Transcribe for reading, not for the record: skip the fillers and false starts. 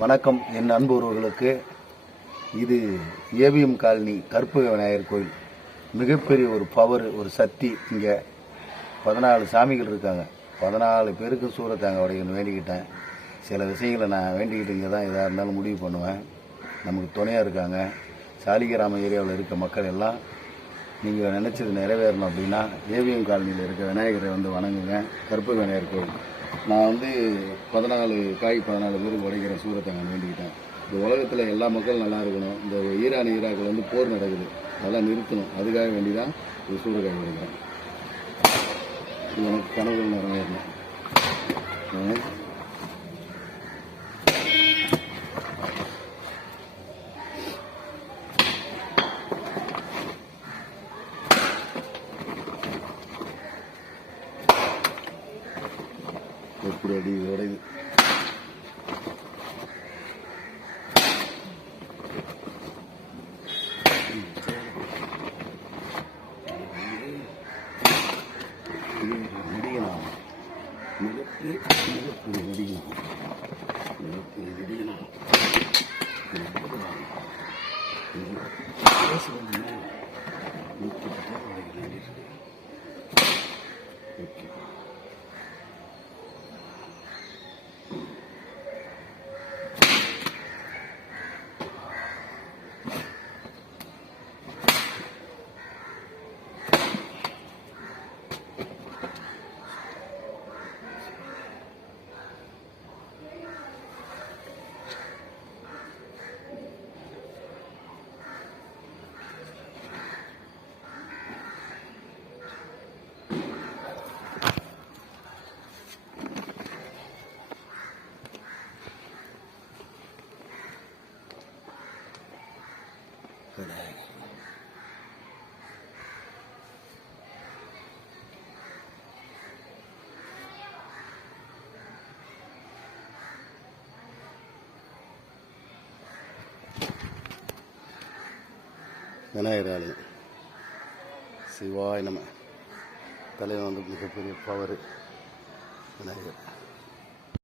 வணக்கம். என் அன்பு உறவுகளுக்கு, இது ஏவிஎம் காலனி கற்பக விநாயகர் கோயில். மிகப்பெரிய ஒரு பவர், ஒரு சக்தி. இங்கே 14 சாமிகள் இருக்காங்க. 14 பேருக்கு சூரத்தாங்க உடையன்னு வேண்டிக்கிட்டேன். சில விஷயங்களை நான் வேண்டிக்கிட்டு இங்கே தான் எதாக இருந்தாலும் முடிவு பண்ணுவேன். நமக்கு துணையாக இருக்காங்க. சாலிகிராம ஏரியாவில் இருக்க மக்கள் எல்லாம் நீங்கள் நினச்சது நிறைவேறணும் அப்படின்னா ஏவிஎம் காலனியில் இருக்க விநாயகரை வணங்குங்க. கற்பக விநாயகர் கோயில். நான் 14 பேருக்கு உடைக்கிற சூரத்தாங்க வேண்டிக்கிட்டேன். இந்த உலகத்தில் எல்லா மக்களும் நல்லா இருக்கணும். இந்த ஈராக்கில் போர் நடக்குது, அதெல்லாம் நிறுத்தணும். அதுக்காக வேண்டி தான் இது சூரக்காய் உடைக்கிறேன். இது எனக்கு கனவுகள் நிறைவேறணும். எப்படி அடி உடையுது. முடியலாம் விநாயகர் ஆலயம். சிவாய நம. தலைவன் மிகப்பெரிய பவர் விநாயகர்.